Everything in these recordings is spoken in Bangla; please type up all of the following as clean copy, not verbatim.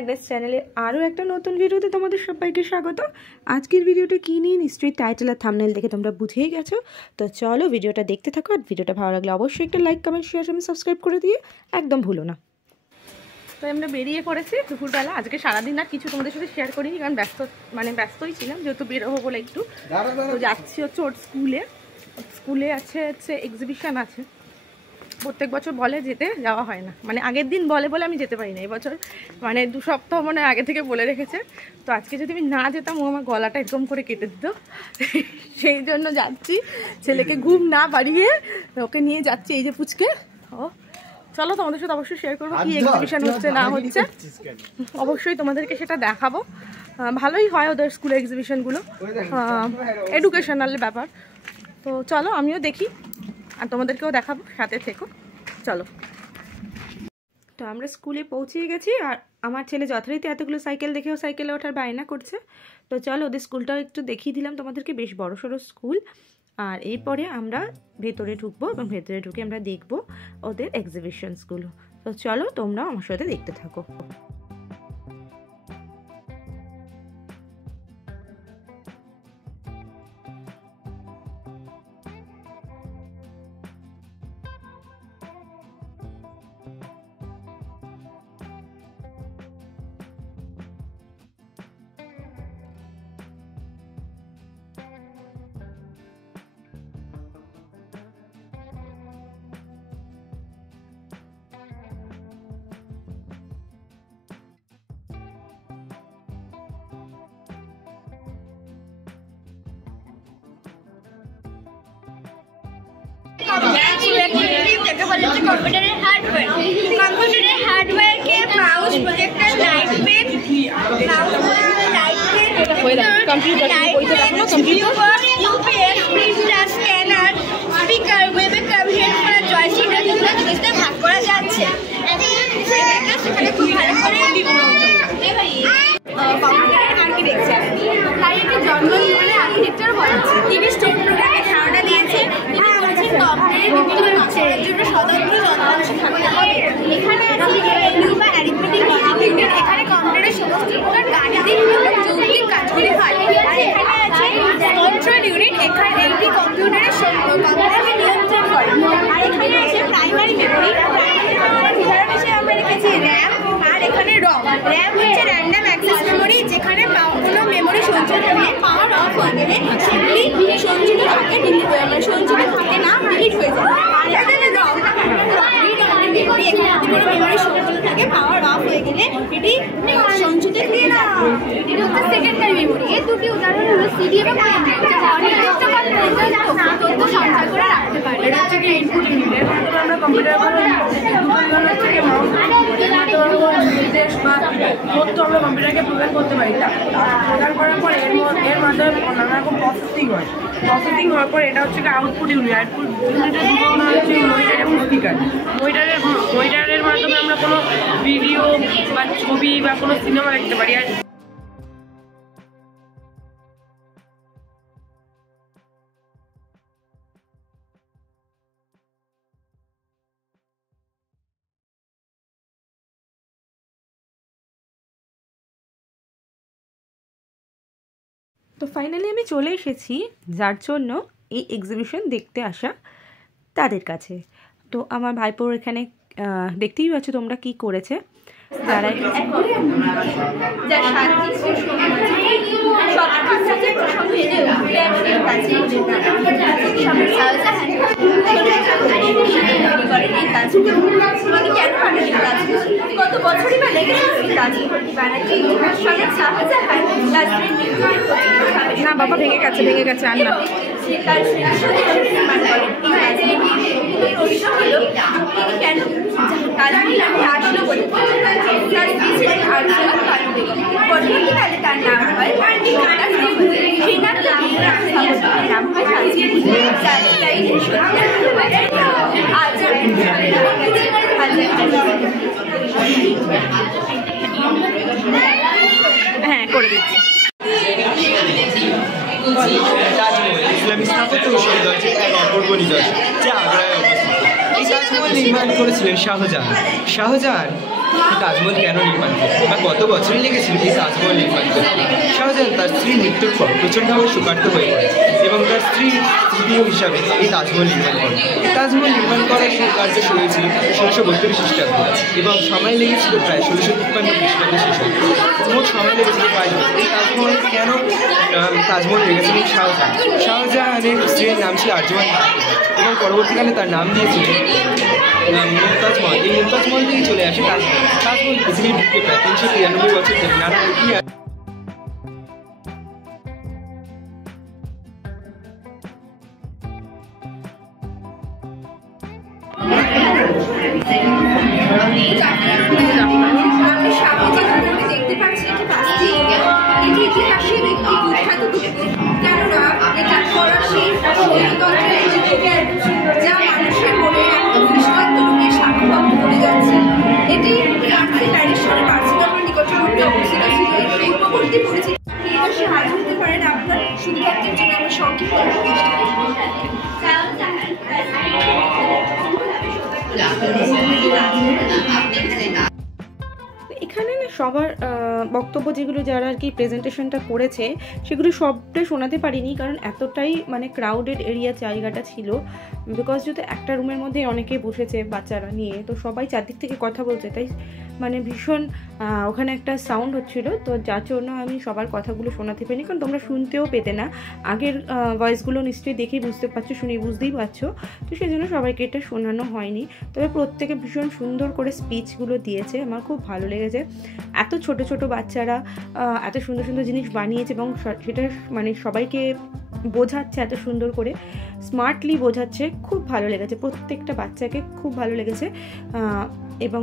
ম্যাগনেস চ্যানেলে আরও একটা নতুন ভিডিওতে তোমাদের সবাইকে স্বাগত। আজকের ভিডিওটা কী নিয়ে নিশ্চয়ই টাইটেল আর থাম্বনেল দেখে তোমরা বুঝেই গেছো। তো চলো ভিডিওটা দেখতে থাকো, আর ভিডিওটা ভালো লাগলে অবশ্যই একটা লাইক, কমেন্ট, শেয়ার এবং সাবস্ক্রাইব করে দিয়ে একদম ভুলো না। তো আমরা বেরিয়ে পড়েছি দুপুরবেলা। আজকে সারাদিন আর কিছু তোমাদের সাথে শেয়ার করিনি, কারণ ব্যস্তই ছিলাম, যেহেতু বেরোবো বলে একটু। তো যাচ্ছি হচ্ছে ওর স্কুলে আছে এক্সিবিশন আছে। প্রত্যেক বছর বলে যেতে যাওয়া হয় না, মানে আগের দিন বলে আমি যেতে পারি না। এবছর মানে 2 সপ্তাহ মানে আগে থেকে বলে রেখেছে। তো আজকে যদি আমি না যেতাম ও আমার গলাটা একদম করে কেটে দিত। সেই জন্য যাচ্ছি, ছেলেকে ঘুম না বাড়িয়ে ওকে নিয়ে যাচ্ছি। এই যে পুচকে, ও চলো তোমাদের সাথে অবশ্যই শেয়ার করবো কি এক্সিবিশন হচ্ছে না হচ্ছে, অবশ্যই তোমাদেরকে সেটা দেখাবো। ভালোই হয় ওদের স্কুল এক্সিবিশনগুলো, এডুকেশনাল ব্যাপার। তো চলো আমিও দেখি আর তোমাদেরকেও দেখাবো, সাথে থেকো। চলো। তো আমরা স্কুলে পৌঁছে গেছি, আর আমার ছেলে যথারীতি এতগুলো সাইকেল দেখেও সাইকেলে ওঠার বায়না করছে। তো চলো ওদের স্কুলটাও একটু দেখিয়ে দিলাম তোমাদেরকে, বেশ বড়সড় স্কুল। আর এরপরে আমরা ভেতরে ঢুকবো, এবং ভেতরে ঢুকে আমরা দেখবো ওদের এক্সিবিশনসগুলো। তো চলো তোমরাও আমার সাথে দেখতে থাকো। কম্পিউটারের হার্ডওয়্যারকে mouse, projector, light pen, UPS, printer, scanner, speaker, webcam, headphone, joystick জিনিসটা ভাগ করা যাচ্ছে। সেখানে খুব ভালো করে কম্পিউটারের আর্কিটেকচার, তাই এটি জন্ম নির্মাণের আর্কিটেকচার বলা হচ্ছে। তিনি স্টোর প্রোগ্রামের ধারণা দিয়েছেন। তিনি বলেছেন কম্পিউটারের বিভিন্ন কাজের জন্য স্বতন্ত্র যন্ত্রাংশ থাকতে হবে। এখানে আছে এলইউ বা অ্যারিথমেটিক ইউনিট। এখানে কম্পিউটারের সমস্ত প্রকার গাণিতিক এবং যৌক্তিক কাজগুলি হয়। আর এখানে আছে কন্ট্রোল ইউনিট। এখানে এটি কম্পিউটারকে নিয়ন্ত্রণ করে। আর এখানে আছে প্রাইমারি মেমোরি। উদাহরণ হিসেবে আমরা রেখেছি র্যাম, আর এখানে রম। র্যাম হচ্ছে র্যান্ডম অ্যাক্সেস মেমোরি, যেখানে কোনো মেমোরি সঞ্চিত থাকে, পাওয়ার অফ হয়ে গেলে সেগুলি সঞ্চিত থাকে না, ডিলিট হয়ে যায়। আর এখানে রম মেমোরি, এখানে কোনো মেমোরি সঞ্চিত থাকে, পাওয়ার অফ হয়ে গেলে এটি সঞ্চিত হয়ে যায়। এটি হচ্ছে সেকেন্ডারি মেমোরি। এর দুটি উদাহরণ হলো সিডি এবং পেন, যা অনির্দিষ্টকাল পর্যন্ত তথ্য সঞ্চয় করে রাখতে পারে। এটা হচ্ছে কি ইনপুট ইউনিট। এর মাধ্যমে আমরা কম্পিউটার নির্দেশ বা তথ্য আমরা কম্পিউটারকে প্রদান করতে পারি। প্রদান করার পর এর মাধ্যমে নানা রকম প্রসেসিং হয়। প্রসেসিং হওয়ার পর এটা হচ্ছে কি আউটপুট ইউনিট। আউটপুট ইউনিটের তুলনা হচ্ছে মনিটর এবং স্পিকার। মনিটরের মাধ্যমে আমরা কোনো ভিডিও বা ছবি বা কোনো সিনেমা দেখতে পারি। আর তো ফাইনালি আমি চলে এসেছি যার জন্য এই এক্সিবিশন দেখতে আসা তাদের কাছে। তো আমার ভাইপোর এখানে দেখতেই পাচ্ছ তোমরা কি করেছে। যারা কত বছরই বা লেগেছে না বাবা ভেঙে গেছে আর না। তার নাম হয় হ্যাঁ করে দিচ্ছি। ইসলামী স্থাপত্য বিশ্ববিদ্যালয়ের এক অপূর্ব নিদর্শন যা আগ্রায় অবস্থিত। এই তাজমহল নির্মাণ করেছিলেন শাহজাহান। তাজমহল কেন নির্মাণ করতে বা কত বছর লেগেছিল এই তাজমহল নির্মাণ করতে। শাহজাহান তার স্ত্রীর মৃত্যুর পর প্রচণ্ডভাবে শোকার্ত হয়ে পড়ে এবং তার স্ত্রীর তৃতীয় হিসাবে এই তাজমহল নির্মাণ করেন। এই তাজমহল নির্মাণ করার কার্য শুরু হয়েছিল 1632 খ্রিস্টাব্দে এবং সময় লেগেছিল প্রায় 1653 খ্রিস্টাব্দে শেষ হয়। মোট সময় লেগেছিল 5 বছর। এই তাজমহল কেন তাজমহল লেগেছিলেন শাহজাহান? শাহজাহানের স্ত্রীর নাম ছিল আরজুমান এবং পরবর্তীকালে তার নাম দিয়েছিলেন মুমতাজ মহল। এই মুমতাজ মহল থেকে চলে আসে তাজমহল। তাজমহল পৃথিবীর বুকে প্রায় 393 বছর ধরে নানা ইতিহাস দেখতে পাচ্ছি এটি ইতিহাসের একটি বিখ্যাত দুর্গ, কেননা এটা ফরাসি শৈলতন্ত্রের একটি দুর্গ যা মানুষের মনে একটা দৃষ্টান্ত রূপে সাক্ষ্য করে যাচ্ছে। এটি ফ্রান্সের প্যারিস শহরে বার্সেলোনার নিকটবর্তী অবস্থিত ছিল। এই উপকূলটি পরিচিত ইতিহাসে হাজির হতে পারেন আপনার সুবিধার্থের জন্য আমরা সংক্ষিপ্ত এখানে না সবার বক্তব্য যেগুলো যারা আর কি প্রেজেন্টেশনটা করেছে সেগুলো সবটা শোনাতে পারিনি, কারণ এতটাই মানে ক্রাউডেড এরিয়া জায়গাটা ছিল। বিকজ যেহেতু একটা রুমের মধ্যে অনেকে বসেছে বাচ্চারা নিয়ে, তো সবাই চারদিক থেকে কথা বলছে, তাই মানে ভীষণ ওখানে একটা সাউন্ড হচ্ছিল। তো যার জন্য আমি সবার কথাগুলো শোনাতে পারিনি, কারণ তোমরা শুনতেও পেতে না। আগের ভয়েসগুলো নিশ্চয়ই দেখেই বুঝতে পারছো, বুঝতেই পারছো। তো সেই জন্য সবাইকে এটা শোনানো হয়নি। তবে প্রত্যেকে ভীষণ সুন্দর করে স্পিচগুলো দিয়েছে, আমার খুব ভালো লেগেছে। এত ছোট ছোট বাচ্চারা এত সুন্দর সুন্দর জিনিস বানিয়েছে এবং সেটা মানে সবাইকে বোঝাচ্ছে এত সুন্দর করে, স্মার্টলি বোঝাচ্ছে। খুব ভালো লেগেছে, প্রত্যেকটা বাচ্চাকে খুব ভালো লেগেছে। এবং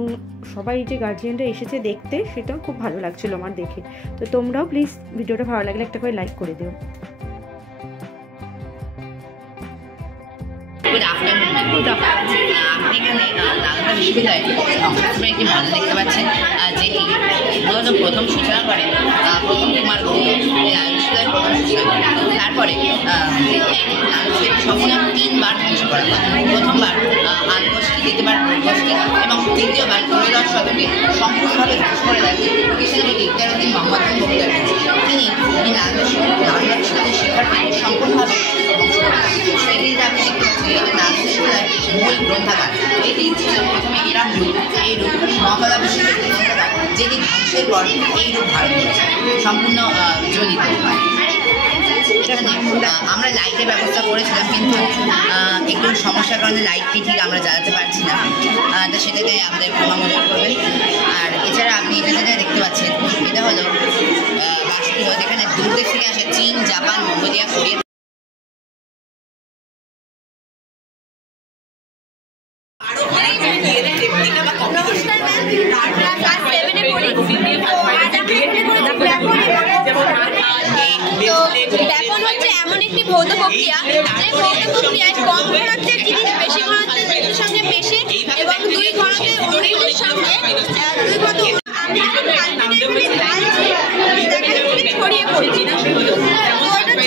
সবাই যে গার্জিয়ানরা এসেছে দেখতে, সেটাও খুব ভালো লাগছিল আমার দেখে। তো তোমরাও প্লিজ ভিডিওটা ভালো লাগলে একটা করে লাইক করে দিও। Good afternoon. আপনি এখানে নালন্দা বিশ্ববিদ্যালয়ে সংস্কৃতির একটি মডেল দেখতে পাচ্ছেন, যেটি মূলত প্রথম সূচনা করে প্রথম কুমার গুপ্ত। বিশ্ববিদ্যালয়ের প্রথম সূচনা করে, তারপরে সম্পূর্ণ 3 বার ধ্বংস করা হয়। প্রথমবার 8 গোষ্ঠী, দ্বিতীয়বার 9 গোষ্ঠী এবং তৃতীয়বার 13 শতকে সম্পূর্ণভাবে ধ্বংস করে দেয় কৃষ্ণনবী ইখতিয়ারউদ্দিন মোহাম্মদ বিন বখতিয়ার। তিনি নালন্দা বিশ্ববিদ্যালয়ের শিক্ষার্থী সম্পূর্ণভাবে ধ্বংস করে দেন। এটিতে আপনি দেখতে পাচ্ছেন নালন্দা বিশ্ববিদ্যালয়ের মূল গ্রন্থাগার। এটি ছিল প্রথমে এরাম রূপ, এই রূপ মহাকলা বিশ্ববিদ্যালয়ের গ্রন্থাগার, যেটি ধ্বংসের পর এই রূপ ধারণ করেছে, সম্পূর্ণ জ্বলিত। আমরা লাইটের ব্যবস্থা করেছিলাম, কিন্তু একটু সমস্যার কারণে লাইটটি ঠিক আমরা জ্বালাতে পারছি না, তো সেটাকে আমাদের ক্ষমা মনে করবেন। আর এছাড়া আপনি এটা যেটা দেখতে পাচ্ছেন, এটা হলো বাষ্পীয়, যেখানে দূর দেশ থেকে আসে চীন, জাপান, মঙ্গোলিয়া, কোরিয়া। ব্যাপন হচ্ছে এমন একটি ভৌত প্রক্রিয়া, যে ভৌত প্রক্রিয়ায় কম ঘনত্বের জিনিস বেশি ঘনত্বের জিনিসের সঙ্গে মেশে এবং 2 ঘনত্বের অণুগুলির সঙ্গে 2 ঘনত্বের আমি ছড়িয়ে পড়ছি না,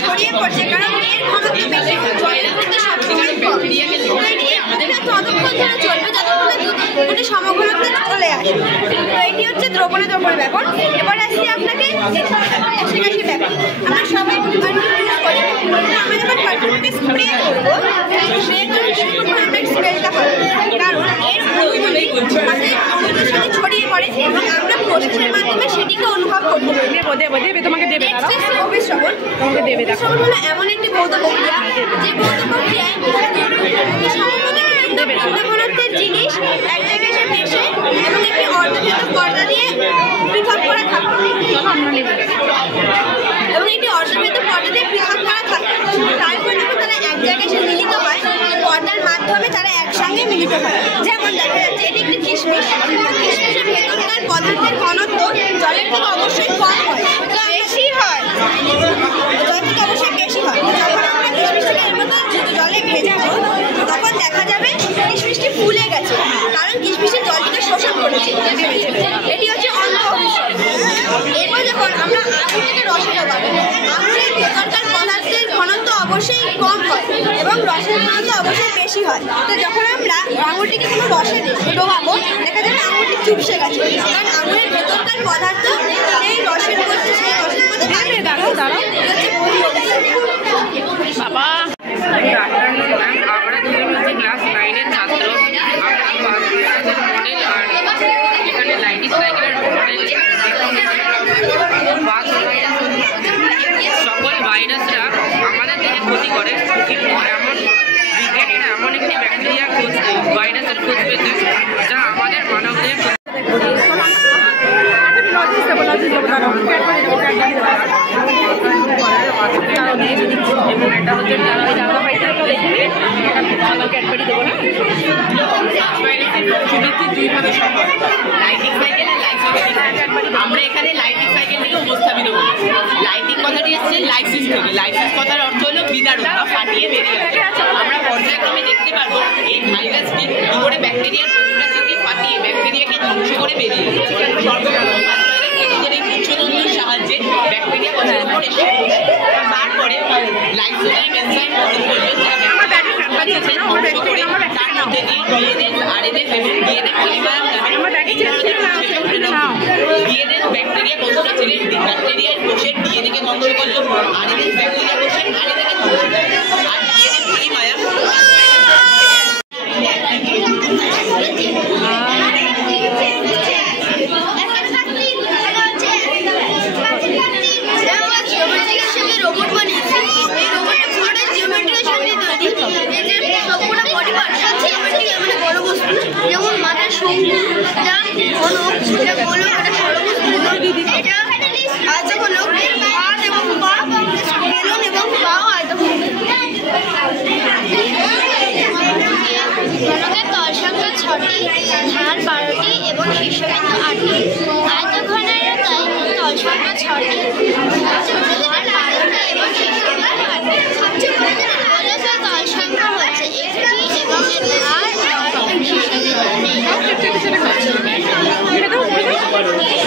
ছড়িয়ে পড়ছে কারণ এর ঘনত্ব বেশি, জলের মধ্যে সবসময় কম। এটা ততক্ষণ ধরে চলবে যতক্ষণ সমঘনত্ব চলে আসে। তো এটি হচ্ছে দ্রবণে দ্রবণ ব্যাপন। এবার আসছি আপনাকে এসে ব্যাপন। আমরা সবাই আমরা যখন পারফিউমটাকে স্প্রে করবো, স্প্রে করার জন্য আমরা স্মেলটা পাবো, কারণ এর অণুগুলি আমাদের অণুদের সাথে ছড়িয়ে পড়ে এবং আমরা প্রসেসের মাধ্যমে সেটিকে অনুভব করতে পারি। অভিশ্রবণ হলো এমন একটি ভৌত প্রক্রিয়া, যে ভৌত প্রক্রিয়ায় ঘনত্বের জিনিস এক জায়গায় এসে মেশে এবং একটি অর্ধভেদ পর্দা দিয়ে পৃথক করা থাকে, এবং একটি অর্ধভেদ পর্দা দিয়ে পৃথক করা থাকে। তারপর যখন তারা এক জায়গায় এসে মিলিত হয়, পর্দার মাধ্যমে তারা একসঙ্গে মিলিত হয়। যেমন দেখা যাচ্ছে এটি একটি কিশমিশ, কিশমিশের ভেতরকার পদার্থের ঘনত্ব জলের থেকে অবশ্যই কম হয়, বেশি হয়, জলের থেকে অবশ্যই বেশি হয়। যখন আমরা কিশমিশটাকে এর মতো জলে ভেজাবো, তখন দেখা যাবে কিশমিশটি ফুলে গেছে, কারণ কিশমিশের জলটিকে শোষণ করেছে। এটি হচ্ছে অন্ধ অভিশ্রবণ। এরপর যখন আমরা আঙুর থেকে রসে ঢোকাবো, আঙুরের ভেতরকার পদার্থের ঘনত্ব অবশ্যই কম হয় এবং রসের ঘনত্ব রসের বেশি হয়। তো যখন আমরা আঙুরটিকে কোনো রসে ডোবাবো দেখা যাবে আঙুরটি চুপসে গেছে, কারণ আঙুরের ভেতরকার পদার্থ সেই রসের মধ্যে বাবা আমরা দুজন হচ্ছে ক্লাস 9-এর ছাত্র। আমরা মডেল আর এখানে লাইটিং সাইকেলের মডেল সকল ভাইরাসরা আমাদের দেহে ক্ষতি করে, কিন্তু এমন বিজ্ঞানীরা এমন একটি ব্যাকটেরিয়া ভাইরাসের খোঁজ পেতে যা আমাদের মানবদেহে আমরা এখানে লাইটিং সাইকেল থেকে উপস্থাপিত করি। লাইটিং কথাটি এসছে লাইসিস থেকে। লাইসিস কথার অর্থ হলো বিদারণ বা ফাটিয়ে বেরিয়ে আসে। আমরা পর্যায়ক্রমে দেখতে পারবো এই ভাইরাসটি কি করে ব্যাকটেরিয়ার প্রতিটি ফাটিয়ে ব্যাকটেরিয়াকে ধ্বংস করে বেরিয়ে আসে। সর্বপ্রথম নিজের এই পুচ্ছতন্ত্রের সাহায্যে ব্যাকটেরিয়া কথার উপর এসে তারপরে লাইসোজাইম এনজাইম গঠন করলো যা ধ্বংস করে তার মধ্যে দিয়ে ডিএনএ, আরএনএ এবং ডিএনএ পলিমার ডিএনএ ব্যাকটেরিয়া কোষটা ছেড়ে ব্যাকটেরিয়ার কোষের ডিএনএ কে ধ্বংস করলো, আরএনএ ব্যাকটেরিয়া কোষের আরএনএ কে ধ্বংস করলো, আর ডিএনএ পলিমার যেমন মাথার শঙ্কু এবং পা বেলুন এবং পাও ঘনকের তল সংখ্যা 6টি, ধার 12টি এবং শীর্ষবিন্দু 8টি। আয়তঘনের তাই তল সংখ্যা 6টি, ধার 12টি এবং শীর্ষবিন্দু 8টি। গোলকের তল সংখ্যা হচ্ছে 1টি এবং ধার এবং শীর্ষবিন্দু নেই।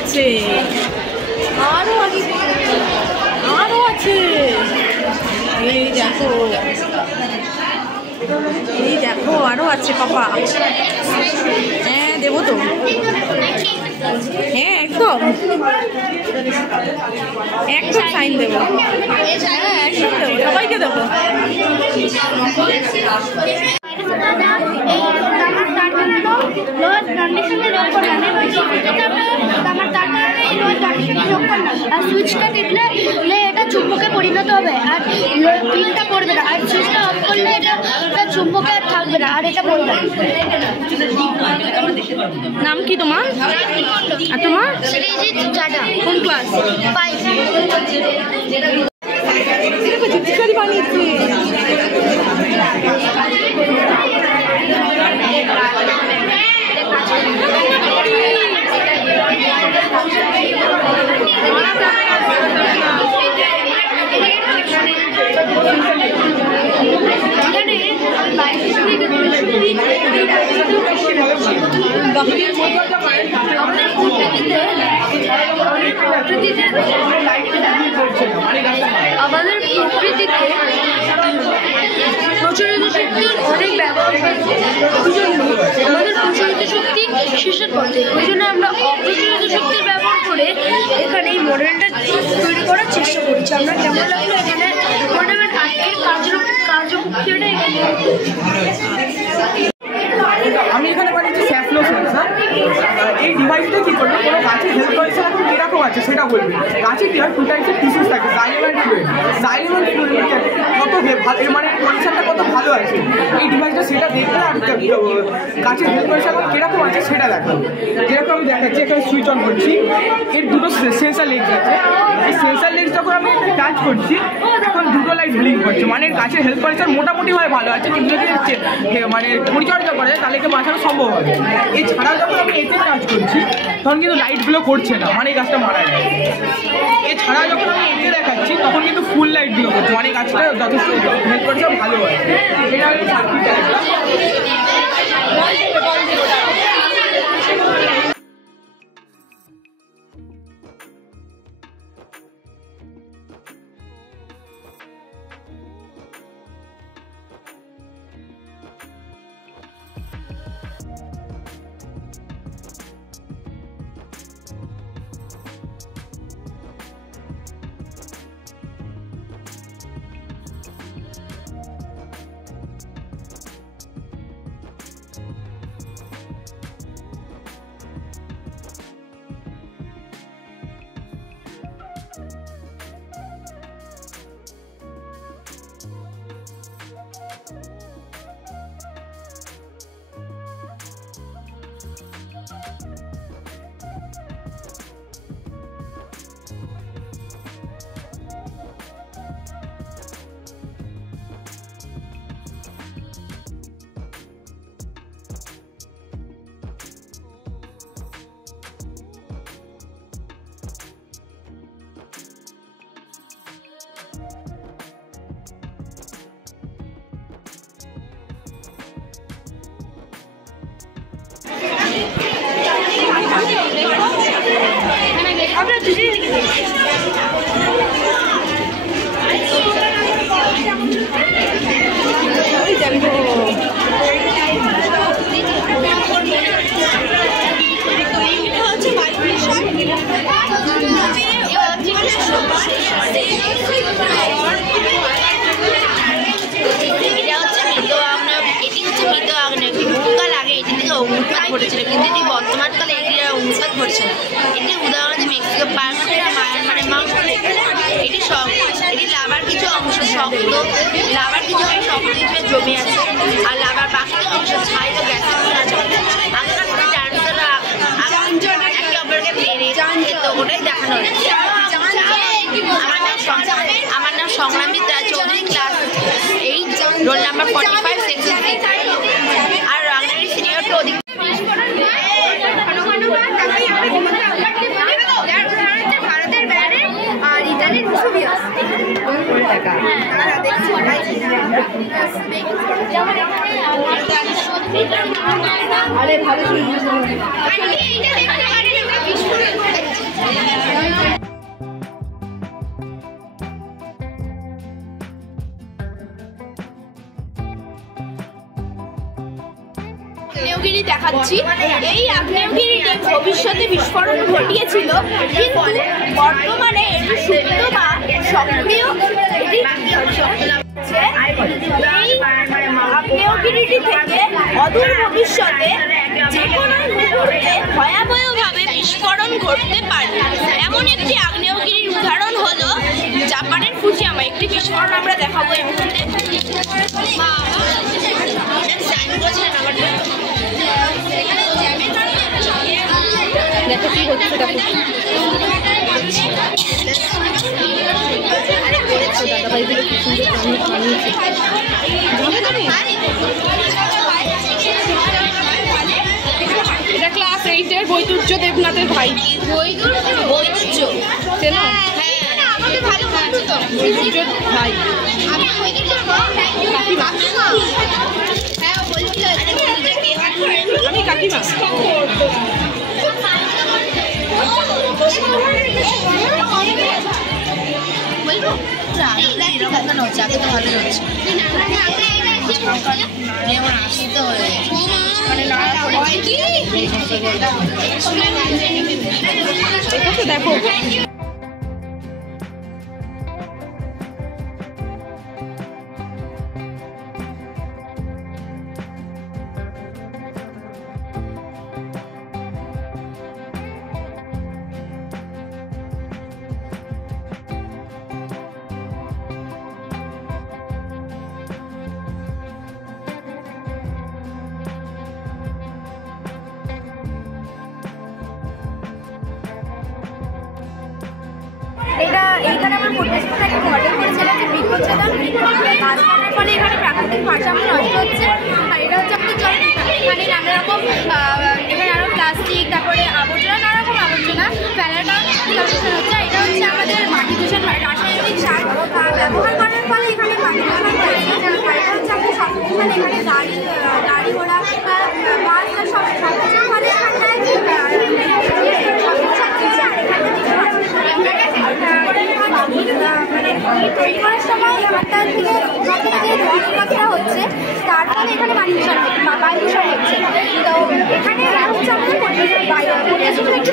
আছে, আরো আছে, আরো আছে। এই দেখো, এই দেখো আরো আছে পাপা। হ্যাঁ দেবো তো, হ্যাঁ একদম একদম সাইন দেবো, হ্যাঁ একদম দেবো, সবাইকে দেবো। সুইচটা টিপলে এটা চুম্বকে পরিণত হবে আর পিনটা পড়বে না, আর সুইচটা অফ করলে এটা চুম্বকে আর থাকবে না আর এটা পড়বে। নাম কি তোমার? আর তোমার? কোন ক্লাস? 5। বানিয়েছি। আমাদের প্রকৃতিতে প্রচলিত শক্তির অনেক ব্যবহার হয়েছে, ওই জন্য আমাদের প্রচলিত শক্তি শেষের পথে, ওই জন্য আমরা অপ্রচলিত শক্তির ব্যবহার করে এখানে এই মডেলটা তৈরি করার চেষ্টা করছি। আমরা কেমন লাগলো এখানে মডেলের এর কার্যপক্ষীয়টা এখানে। আমি এখানে বানিয়েছি স্যাফলো সেন্সার। এই ডিভাইসটা কি করবে, কোনো গাছের হেলথ কন্ডিশন এখন কীরকম আছে সেটা বলবে। গাছে কি হয়, 2 টাইপসের টিস্যুস থাকে, xylem and fluid. Xylem and fluid কত মানে কন্ডিশনটা কত ভালো আছে, এই ডিভাইসটা সেটা দেখবে। আর গাছের হেলথ কন্ডিশন এখন কীরকম আছে সেটা দেখাবে। যেরকম আমি দেখাচ্ছি, এখানে সুইচ অন করছি, এর দুটো সেন্সার লেগস আছে। এই সেন্সার লেগস যখন আমি এখানে টাচ করছি, এখন দুটো লাইট ব্লিঙ্ক করছে, মানে গাছের হেলথ কন্ডিশন মোটামুটিভাবে ভালো আছে। কিন্তু যদি মানে পরিচর্যা করে তাহলে একে বাঁচানো সম্ভব হবে। এছাড়াও যখন আমি এতে কাজ করছি তখন কিন্তু লাইটগুলো করছে না, মানে গাছটা মারা যায়। এছাড়াও যখন আমি এতে দেখাচ্ছি তখন কিন্তু ফুল লাইটগুলো করছে, মানে গাছটা যথেষ্ট হেল্প করছে, ভালো হয়। এটা আমি সার্কিটটা দেখলাম। ঘটেছিল, কিন্তু এটি বর্তমানকালে এটি আর অনুপাত ঘটছে না। এটি উদাহরণ মেক্সিকো পার্মানেন্ট মায়ানমারের মাংস এটি লাভার কিছু অংশ শক্ত, লাভার কিছু অংশ শক্ত হিসেবে জমে আছে, আর লাভার বাকি অংশ ছাই ও গ্যাস আছে। একে অপরকে মেরে খেত, ওটাই দেখানো হয়েছে। আমার নাম সংগ্রামী Chowdhury, class 8, roll number 45, section 6। আর রাঙ্গারি সিনিয়র তো অধিক ভারতের বাইরে আর ইতালির ছবি আছে। আরে ভালো আগ্নেয়গিরি দেখাচ্ছি। এই আগ্নেয়গিরিটি ভবিষ্যতে বিস্ফোরণ ঘটিয়েছিল, কিন্তু বর্তমানে এটি সুপ্ত বা সক্রিয়। এই আগ্নেয়গিরিটি থেকে অদূর ভবিষ্যতে যে কোনো মুহূর্তে ভয়াবহভাবে বিস্ফোরণ ঘটতে পারে। এমন একটি আগ্নেয়গিরির উদাহরণ হলো জাপানের ফুজিয়ামা। একটি বিস্ফোরণ আমরা দেখাবো এই মুহূর্তে। দেখো কি হচ্ছে, দেখো দাদাভাইগুলো কি সুন্দর বানিয়েছে। এটা ক্লাস 8-এর বৈদুর্য দেবনাথের ভাই। বৈদুর্য চেনো? আমাকে ভালো বন্ধু তো। বৈদুর্য ভাই। আমি বৈদুর্য কাকিমা। হ্যাঁ বলছিল আমি কাকিমা। এরকম কেন হচ্ছে? আগে তো ভালোই হচ্ছে। যেমন আসতে হয়ে দেখো এইখানে আমার পরিবেশটা একটা মডেল করেছিল যে বৃক্ষচ্ছেদন গাছ কাটার ফলে এখানে প্রাকৃতিক ভারসাম্য নষ্ট হচ্ছে। আর এটা হচ্ছে আমাদের জল। এখানে নানা রকম এখানে আরও প্লাস্টিক, তারপরে আবর্জনা, নানা রকম আবর্জনা ফেলার কারণে দূষণ হচ্ছে। এটা হচ্ছে আমাদের মাটি দূষণ, রাসায়নিক সার ব্যবহার করার ফলে এখানে মাটি দূষণ হচ্ছে। এটা হচ্ছে আমাদের সবকিছু, এখানে গাড়ি ঘোড়া বাস সব কিছুর ফলে তৈরি করার সময় এখানটার থেকে যে ধোঁয়া হচ্ছে তার ফলে এখানে বায়ু দূষণ হচ্ছে। তো এখানে হচ্ছে আমাদের পরিবেশের একটু